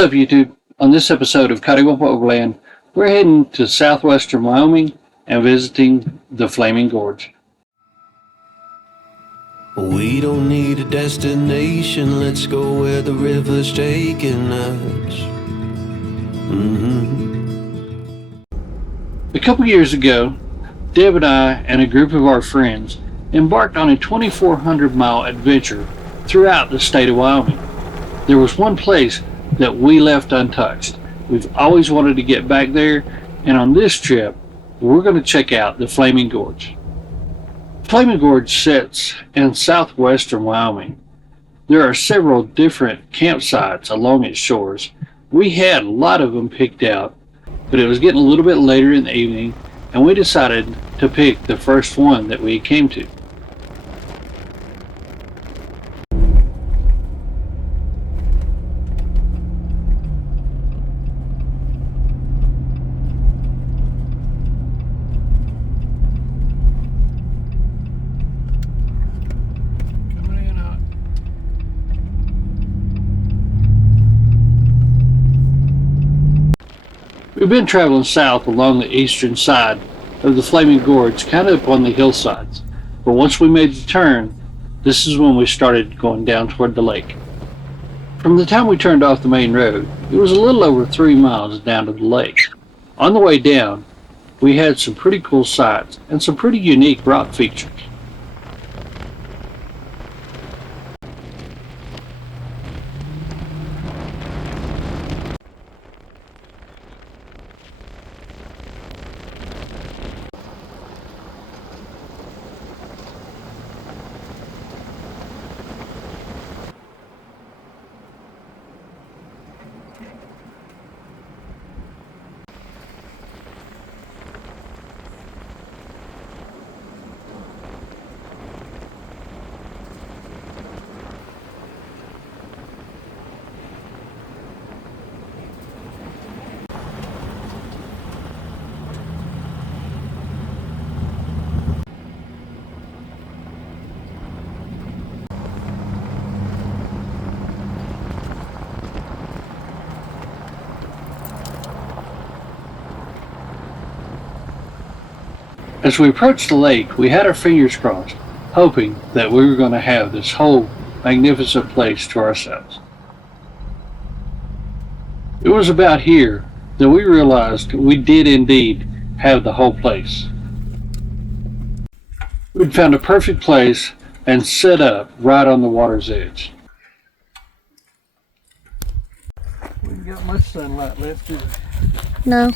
What's up, YouTube? On this episode of Coddiwomple Overland, we're heading to southwestern Wyoming and visiting the Flaming Gorge. We don't need a destination, let's go where the river's taking us. A couple years ago, Deb and I and a group of our friends embarked on a 2,400-mile adventure throughout the state of Wyoming. There was one place that we left untouched. We've always wanted to get back there, and on this trip, we're going to check out the Flaming Gorge. Flaming Gorge sits in southwestern Wyoming. There are several different campsites along its shores. We had a lot of them picked out, but it was getting a little bit later in the evening, and we decided to pick the first one that we came to. We've been traveling south along the eastern side of the Flaming Gorge, kind of up on the hillsides. But once we made the turn, this is when we started going down toward the lake. From the time we turned off the main road, it was a little over 3 miles down to the lake. On the way down, we had some pretty cool sights and some pretty unique rock features. As we approached the lake, we had our fingers crossed, hoping that we were going to have this whole magnificent place to ourselves. It was about here that we realized we did indeed have the whole place. We'd found a perfect place and set up right on the water's edge. We haven't got much sunlight left, do we? No.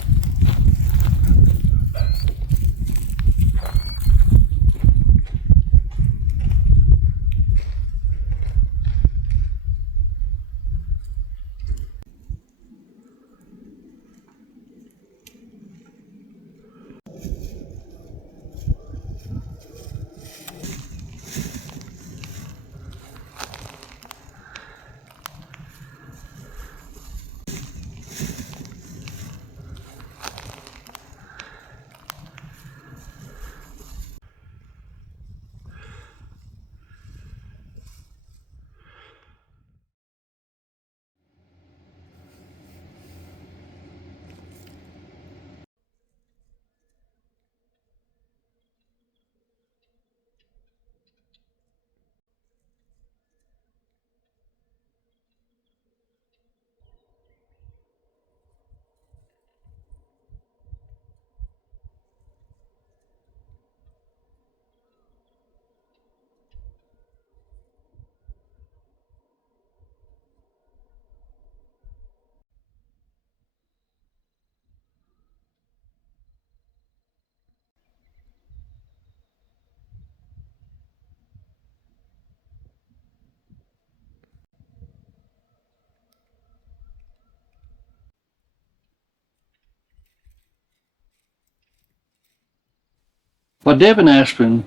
While Deb and Aspen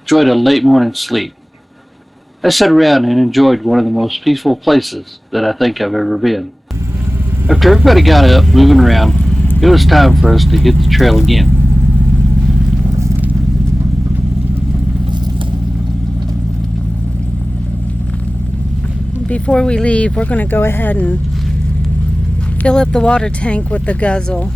enjoyed a late morning sleep, I sat around and enjoyed one of the most peaceful places that I think I've ever been. After everybody got up, moving around, it was time for us to hit the trail again. Before we leave, we're going to go ahead and Fill up the water tank with the guzzle.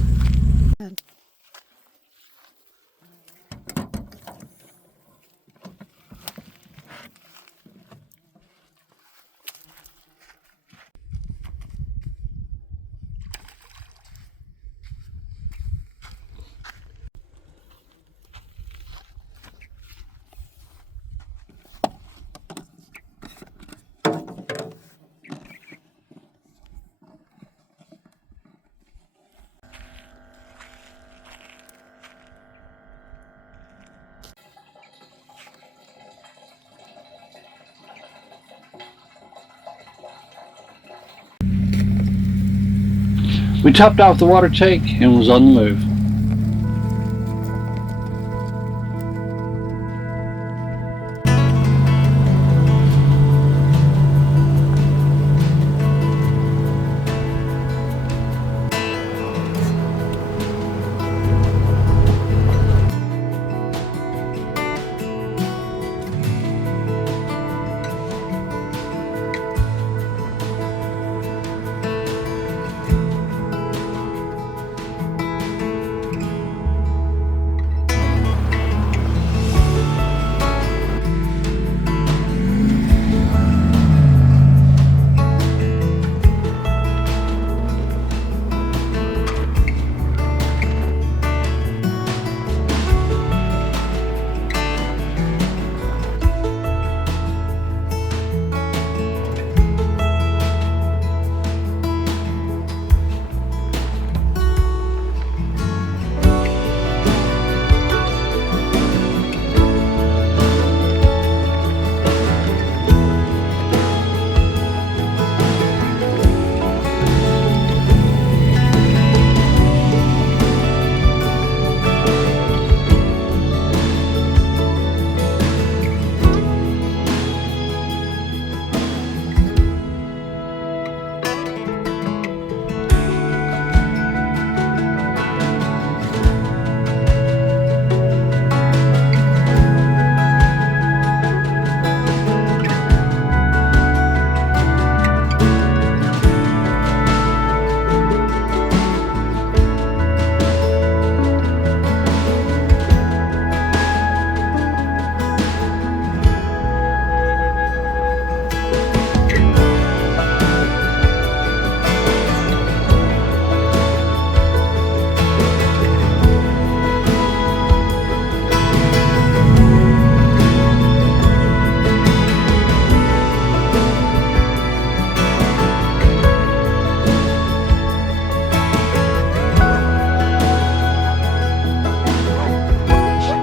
We topped off the water tank and was on the move.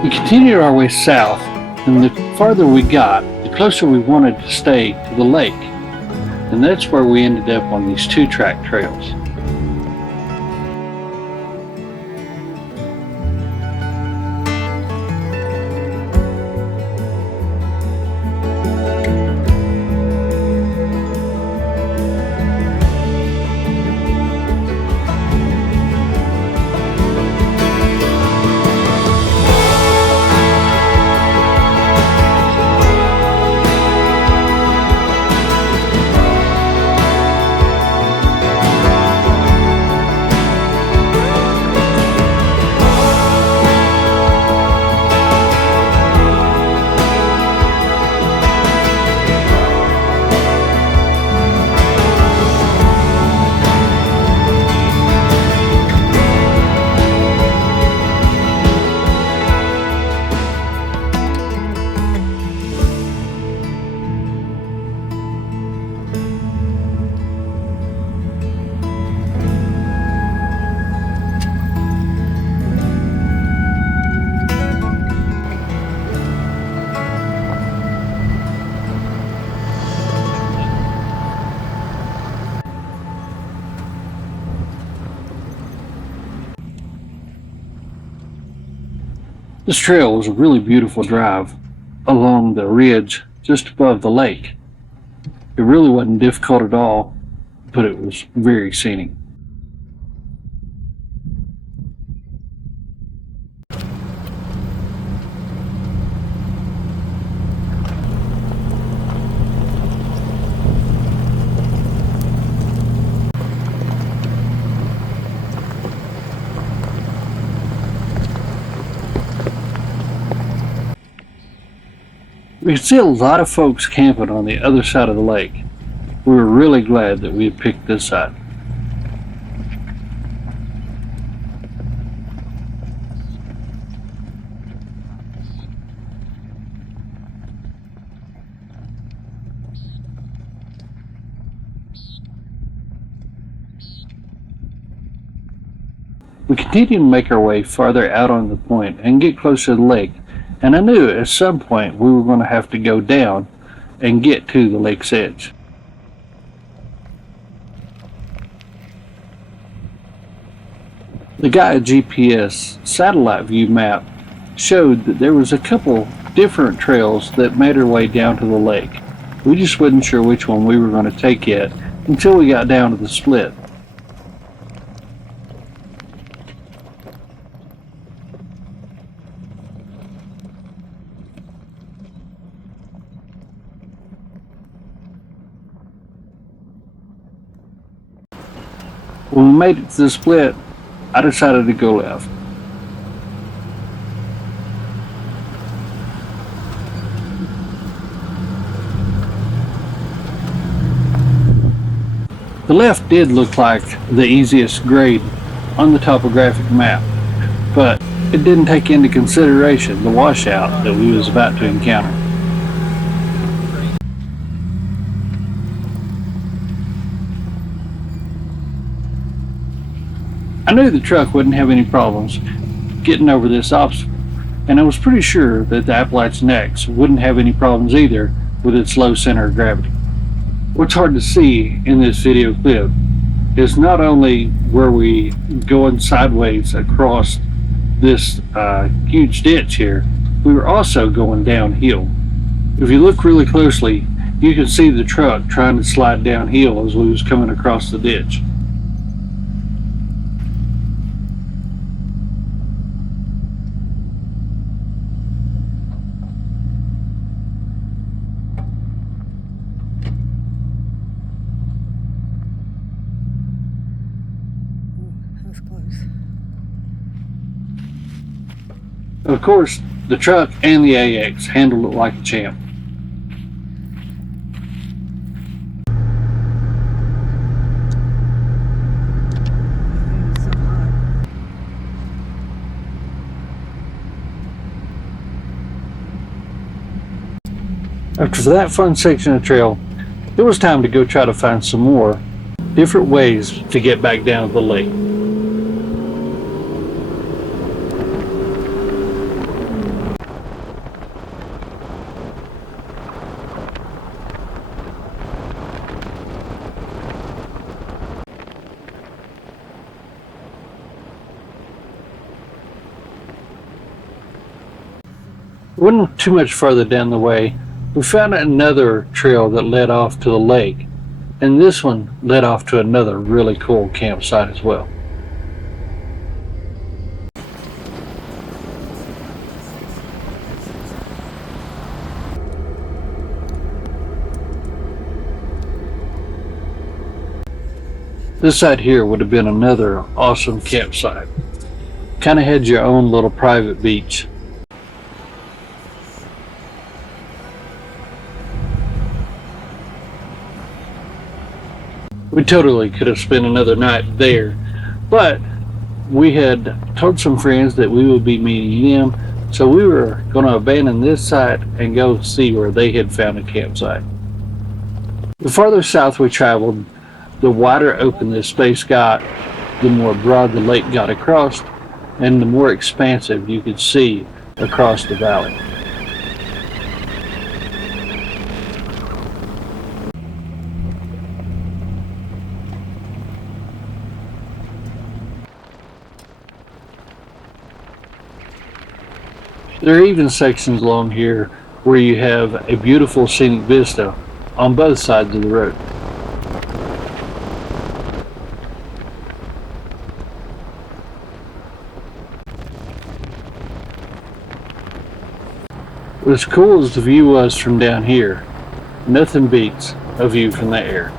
We continued our way south, and the farther we got, the closer we wanted to stay to the lake. And that's where we ended up on these 2-track trails. This trail was a really beautiful drive along the ridge just above the lake. It really wasn't difficult at all, but it was very scenic. We could see a lot of folks camping on the other side of the lake. We were really glad that we had picked this side. We continued to make our way farther out on the point and get closer to the lake, and I knew at some point we were going to have to go down and get to the lake's edge. The guide GPS satellite view map showed that there was a couple different trails that made our way down to the lake. We just wasn't sure which one we were going to take yet until we got down to the split. When we made it to the split, I decided to go left. The left did look like the easiest grade on the topographic map, but it didn't take into consideration the washout that we was about to encounter. I knew the truck wouldn't have any problems getting over this obstacle, and I was pretty sure that the Appalachian X wouldn't have any problems either with its low center of gravity. What's hard to see in this video clip is not only were we going sideways across this huge ditch here, we were also going downhill. If you look really closely, you can see the truck trying to slide downhill as we was coming across the ditch. Of course, the truck and the AX handled it like a champ. After that fun section of trail, it was time to go try to find some more different ways to get back down to the lake. Wasn't too much further down the way, we found another trail that led off to the lake, and this one led off to another really cool campsite as well. This side here would have been another awesome campsite. Kind of had your own little private beach. We totally could have spent another night there, but we had told some friends that we would be meeting them, so we were going to abandon this site and go see where they had found a campsite. The farther south we traveled, the wider open this space got, the more broad the lake got across, and the more expansive you could see across the valley. There are even sections along here where you have a beautiful scenic vista on both sides of the road. As cool as the view was from down here, nothing beats a view from the air.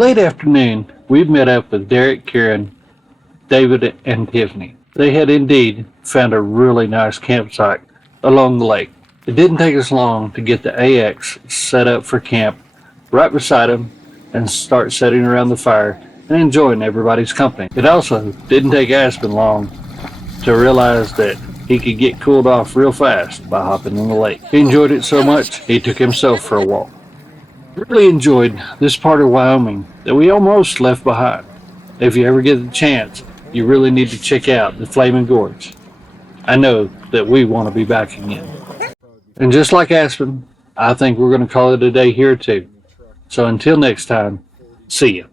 late afternoon, we met up with Derek, Karen, David, and Tiffany. They had indeed found a really nice campsite along the lake. It didn't take us long to get the AX set up for camp right beside them and start sitting around the fire and enjoying everybody's company. It also didn't take Aspen long to realize that he could get cooled off real fast by hopping in the lake. He enjoyed it so much, he took himself for a walk. Really enjoyed this part of Wyoming that we almost left behind. If you ever get the chance, you really need to check out the Flaming Gorge. I know that we want to be back again. And just like Aspen, I think we're going to call it a day here too. So until next time, see ya.